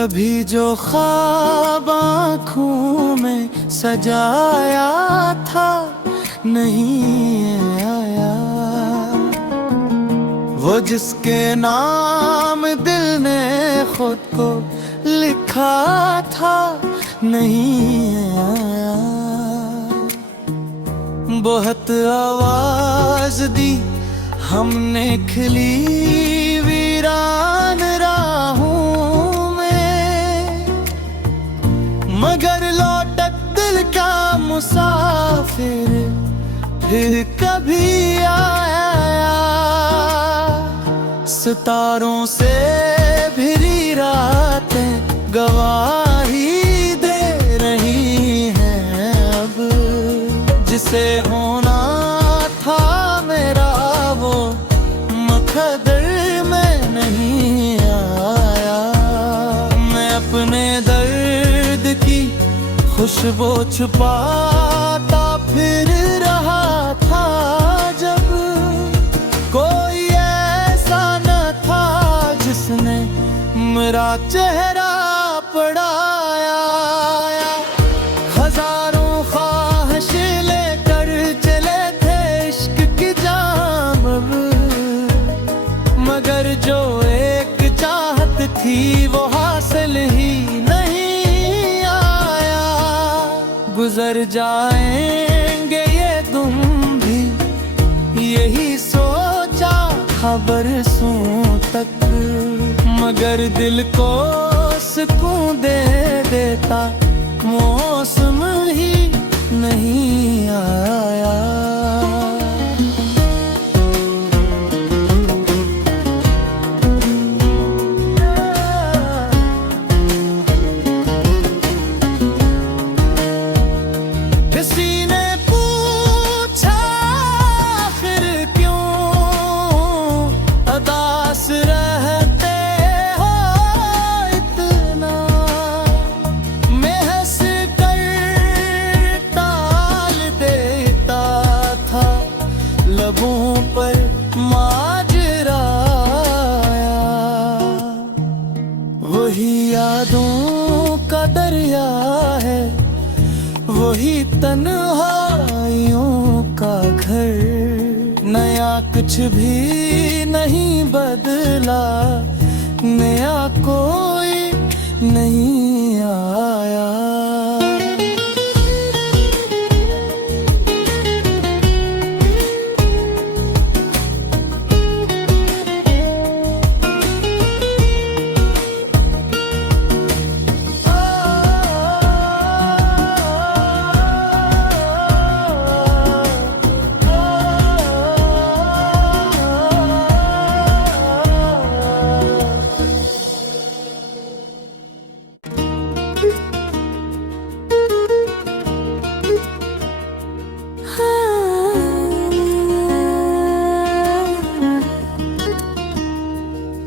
कभी जो ख्वाब आँखों में सजाया था नहीं आया, वो जिसके नाम दिल ने खुद को लिखा था नहीं आया। बहुत आवाज दी हमने खिली वीरान राहों में, मगर लौटत दिल का मुसाफिर फिर कभी आया। सितारों से भिरी रातें गवाही दे रही हैं अब, जिसे होना था मेरा वो मकदर में नहीं आया। मैं अपने दर्द की खुशबू छुपाता फिर रहा था जब, कोई ऐसा न था जिसने मेरा चेहरा पढ़ाया। हजारों ख्वाहिश लेकर चले थे इश्क की जाम, मगर जो एक चाहत थी वो हासिल ही नहीं आया। गुजर जाएंगे ये तुम भी यही सोचा था बरसों तक, मगर दिल को सुकून दे देता मौसम ही नहीं आया। किसी ने पूछा आखिर क्यों उदास रहते हो इतना, मैं हंस कर टाल देता था लबों पर माजरा आया। वही यादों का दरिया है, वही तन्हाइयों का घर, नया कुछ भी नहीं बदला, नया कोई नहीं आया।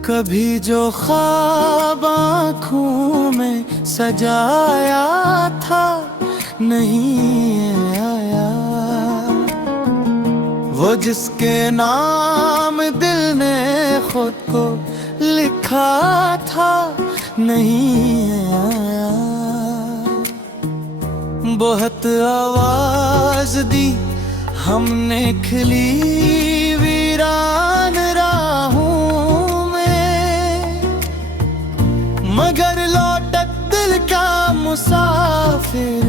कभी जो ख्वाब आँखों में सजाया था नहीं आया, वो जिसके नाम दिल ने खुद को लिखा था नहीं आया। बहुत आवाज दी हमने खिली वीरान राहों में, मगर लौटत दिल का मुसाफिर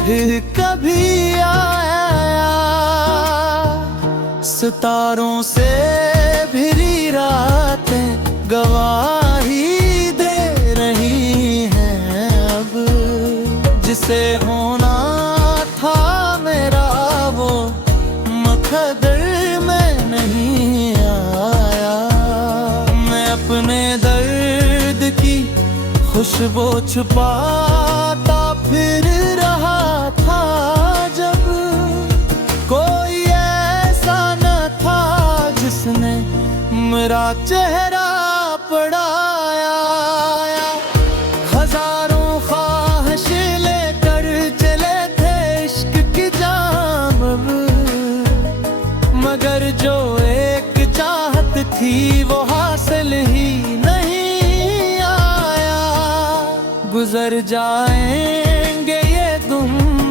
फिर कभी आया। सितारों से भिरी रातें गवाही दे रही हैं अब, जिसे होना था मेरा वो मकदर में नहीं आया। मैं अपने दर्द की खुशबू छुपाता फिर रहा था जब, कोई ऐसा न था जिसने मेरा चेहरा पढ़ाया। हजारों ख्वाहिश लेकर चले थे इश्क की जाम, मगर जो एक चाहत थी वो हासिल ही नहीं आया। जाएंगे ये तुम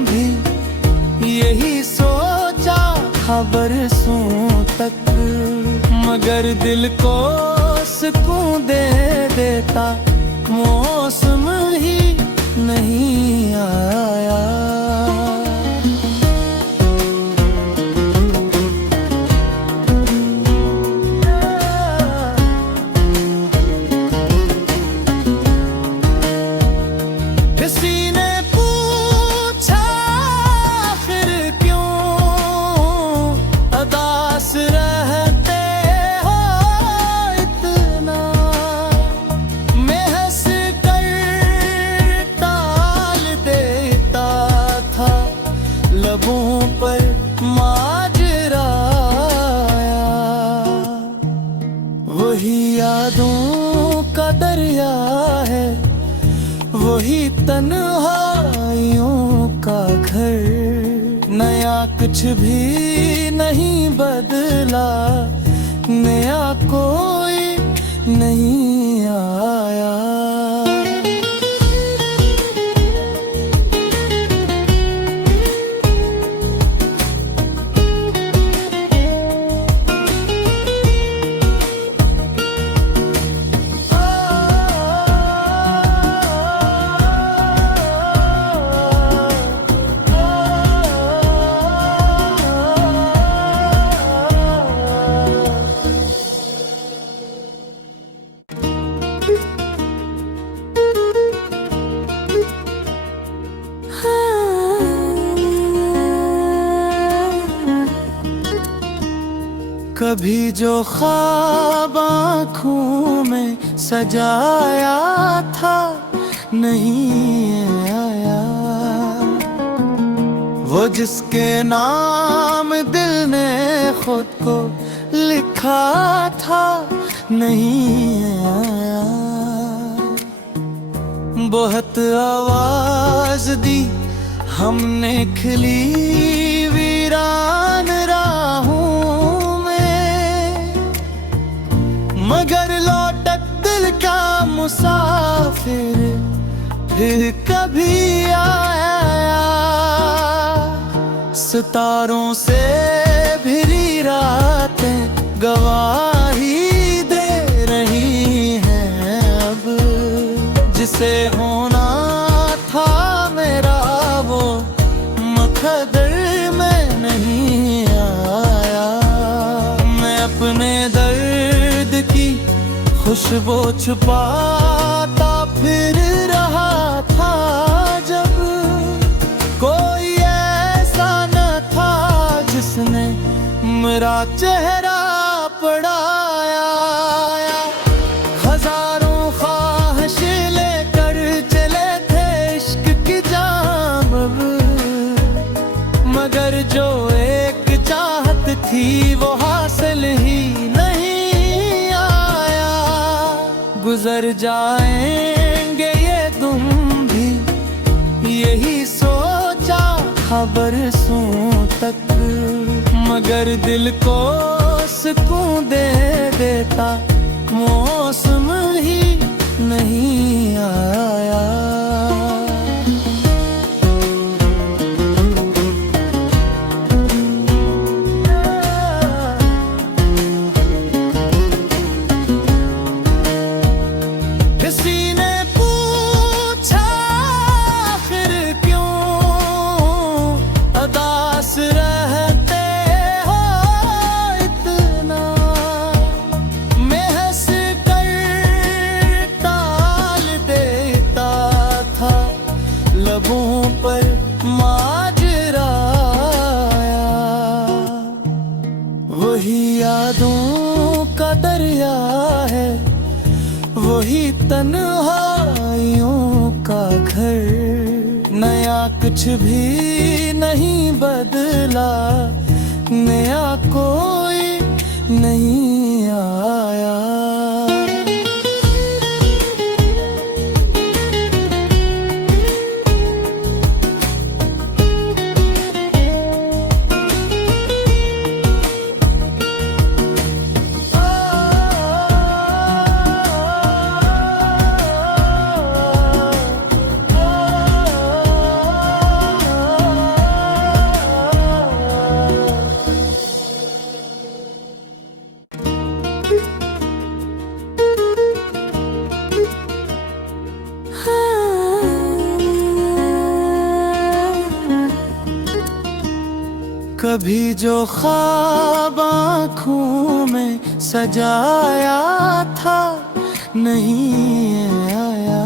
भी, यही सोचा था बरसों तक, मगर दिल को सुकून दे देता मौसम ही नहीं आया। किसी ने पूछा फिर क्यों उदास रहते हो इतना, मैं हंस कर टाल देता था लबों पर माजरा आया। वही यादों का दरिया है, वही तन्हाइयों का घर, नया कुछ भी नहीं बदला, नया कोई नहीं आया। कभी जो ख्वाब आँखों में सजाया था नहीं आया, वो जिसके नाम दिल ने खुद को लिखा था नहीं आया। बहुत आवाज दी हमने खिली वीरान राहों, मगर लौटक दिल का मुसाफिर फिर कभी आया। सितारों से भिरी रातें गवाही दे रही हैं अब, जिसे होना था मेरा वो मकदर में नहीं आया। मैं अपने दर्द की खुशबू छुपाता फिर रहा था जब, कोई ऐसा न था जिसने मेरा चेहरा पढ़ाया। हजारों ख्वाहिश लेकर चले थे इश्क की जाम, मगर जो एक चाहत थी वो हासिल ही नहीं आया। गुजर जाएंगे ये तुम भी, यही सोचा था बरसों तक, मगर दिल को सुकून दे देता मौसम ही नहीं आया। लबों पर माजरा आया। वही यादों का दरिया है, वही तन्हाइयों का घर, नया कुछ भी नहीं बदला, नया कोई नहीं आया। कभी जो ख्वाब आँखों में सजाया था नहीं आया,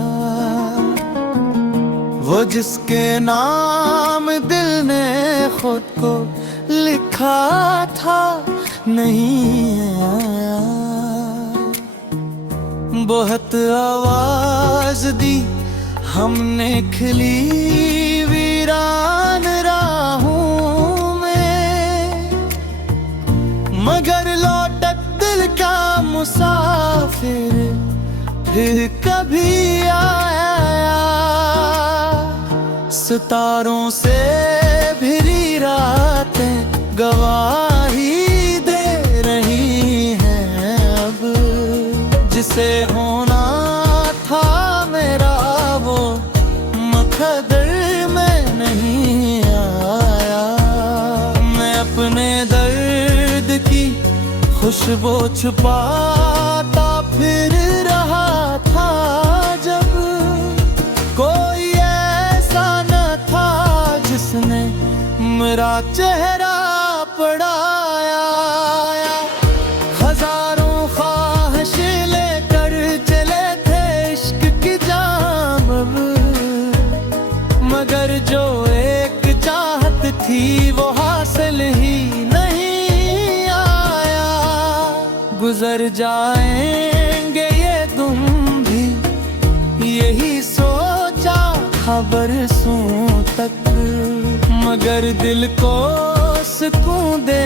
वो जिसके नाम दिल ने खुद को लिखा था नहीं आया। बहुत आवाज दी हमने खिली वीरान राहों में, मगर लौटत दिल का मुसाफिर फिर कभी आया। सितारों से भिरी रातें गवाही दे रही हैं अब, जिसे होना था मेरा वो मकदर में नहीं आया। मैं अपने दर्द की खुशबू छुपाता फिर रहा था जब, कोई ऐसा न था जिसने मेरा चेहरा पढ़ाया। हजारों ख्वाहिश लेकर चले थे इश्क की जाम, मगर जो एक चाहत थी वो हासिल ही नहीं आया। गुजर जाएंगे ये तुम भी यही सोचा था बरसों तक, मगर दिल को सुकून दे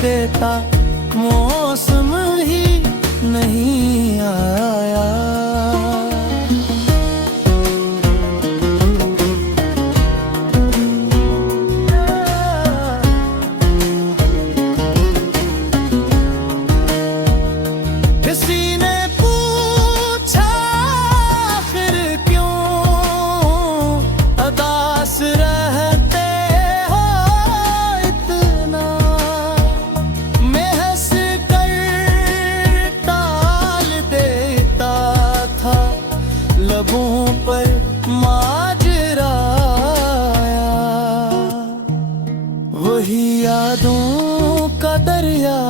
देता मौसम ही नहीं आया। किसी ने पूछा फिर क्यों उदास रहते हो इतना, मैं हंस कर टाल देता था लबों पर माजरा आया। वही यादों का दरिया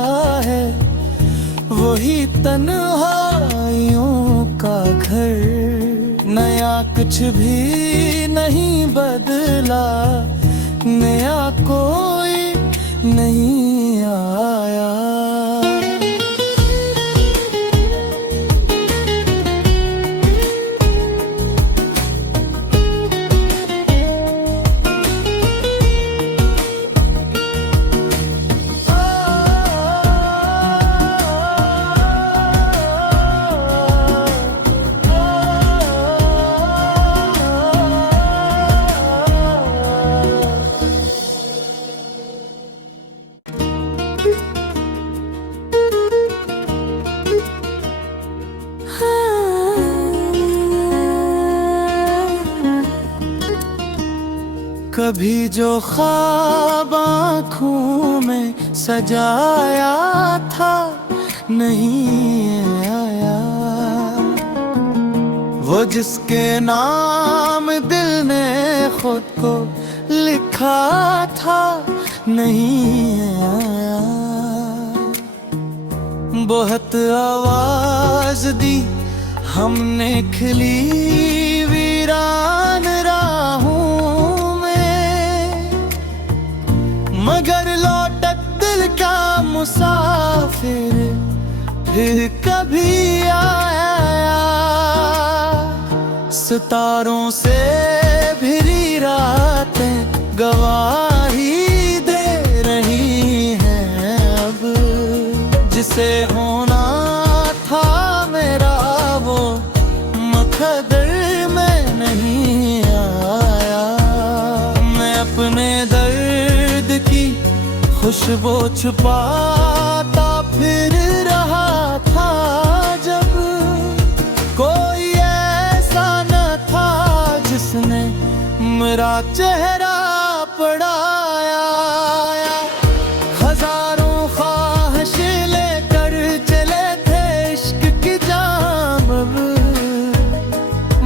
है, वही तन्हाइयों का घर, नया कुछ भी नहीं बदला, नया कोई नहीं आया। कभी जो ख्वाब आँखों में सजाया था नहीं आया, वो जिसके नाम दिल ने खुद को लिखा था नहीं आया। बहुत आवाज दी हमने खिली वीरान राहों में, मगर लौटत दिल का मुसाफिर फिर कभी आया। सितारों से भिरी रातें गवाही दे रही हैं अब, जिसे होना था मेरा वो मकदर में नहीं आया। मैं अपने दर्द की खुशबू छुपाता फिर रहा था जब, कोई ऐसा न था जिसने मेरा चेहरा पढ़ाया। हजारों ख्वाहिश लेकर चले थे इश्क की जाम,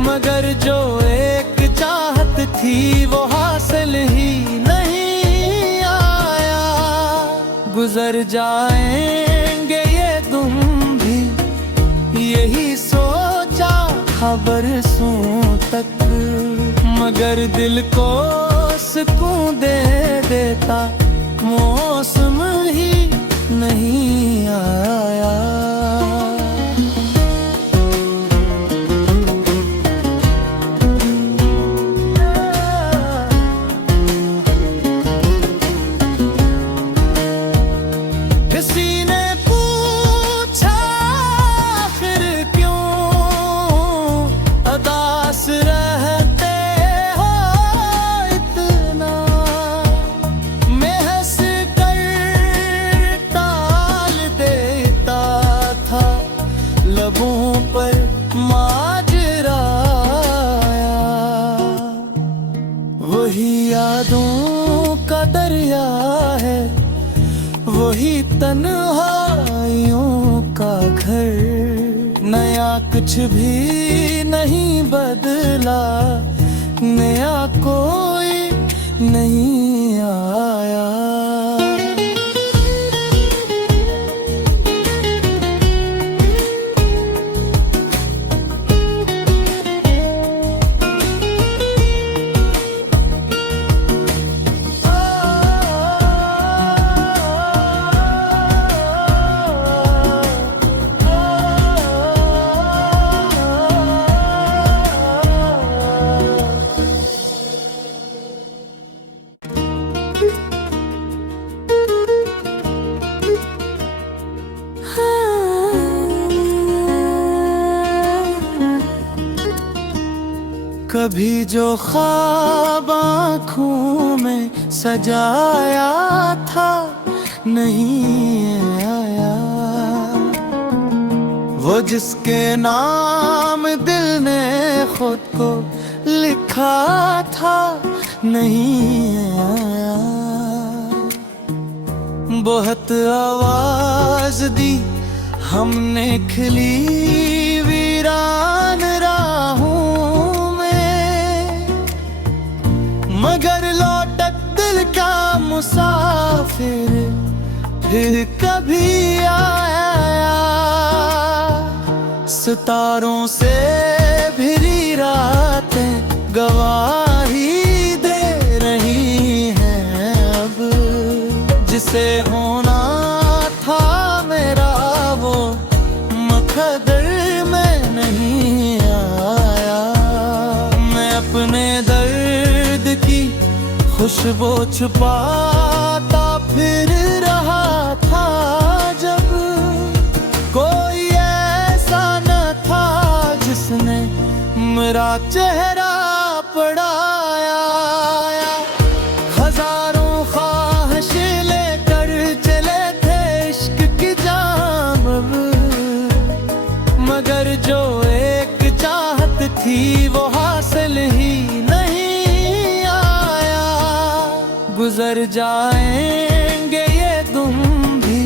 मगर जो एक चाहत थी वो हासिल ही नहीं आया। गुजर जाएंगे ये तुम भी, यही सोचा था बरसों तक, मगर दिल को सुकून दे देता मौसम ही नहीं आया। किसी ने पूछा फिर क्यों उदास रहते हो इतना, मैं हंस कर टाल देता था लबों पर माजरा आया। वही यादों का दरिया है, वही तन्हाइयों का घर, नया कुछ भी नहीं बदला, नया कोई नहीं आया। कभी जो ख्वाब आँखों में सजाया था नहीं आया, वो जिसके नाम दिल ने खुद को लिखा था नहीं आया। बहुत आवाज दी हमने खिली वीरान राहों, मगर लौटक दिल का मुसाफिर फिर कभी आया। सितारों से भिरी रातें गवाही दे रही हैं अब, जिसे होना था मेरा वो मकदर में नहीं आया। मैं अपने दर्द की खुशबू छुपाता फिर रहा था जब, कोई ऐसा न था जिसने मेरा चेहरा पढ़ाया। हजारों ख्वाहिश लेकर चले थे इश्क की जाम, मगर जो एक चाहत थी वो हासिल ही नहीं आया। गुजर जाएंगे ये तुम भी,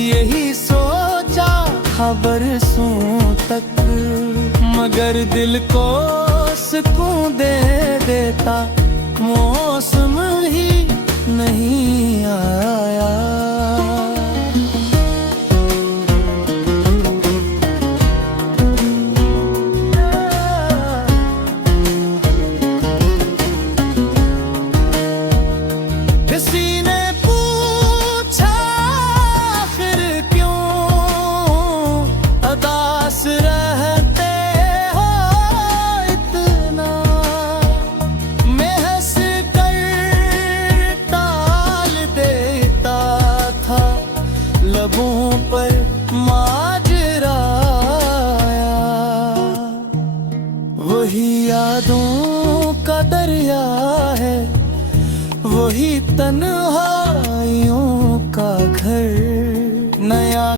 यही सोचा था बरसों तक, मगर दिल को सुकून दे देता मौसम ही नहीं आया। किसी ने पूछा फिर क्यों उदास रहते हो इतना, मैं हंस कर टाल देता था लबों पर माजरा आया। वही यादों का दरिया है, वही तन्हाइयों का घर, नया